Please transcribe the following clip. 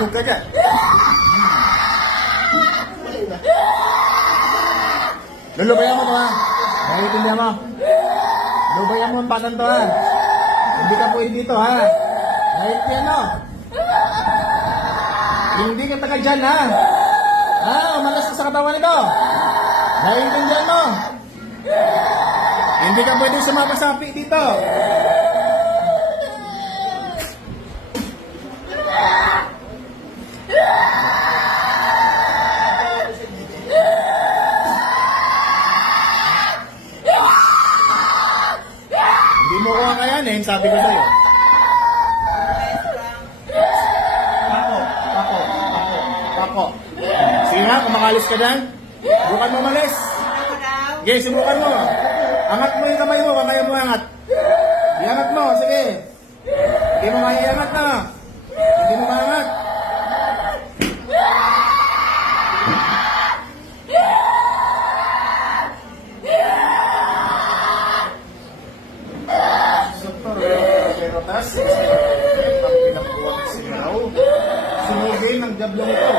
Sunog ka dyan. Lulubayan mo to ha. Naiintindihan mo. Lubayan mo ang batan to ha. Hindi ka pwede dito ha. Naiintindihan mo. Hindi ka taga dyan ha. Ha? Umalas ka sa katawan nito. Naiintindihan mo. Hindi ka pwede sumapasapi dito. Hindi mo kuha kaya na sabi ko sa'yo. Pako. Sige nga, kumakalis ka dyan. Subukan mo malis. Sige, subukan mo. Angat mo yung kamay mo, kaya mo angat. Iangat mo, sige. Hindi mo maiangat na. Hindi mo maangat. Sunugin ng diablo ito.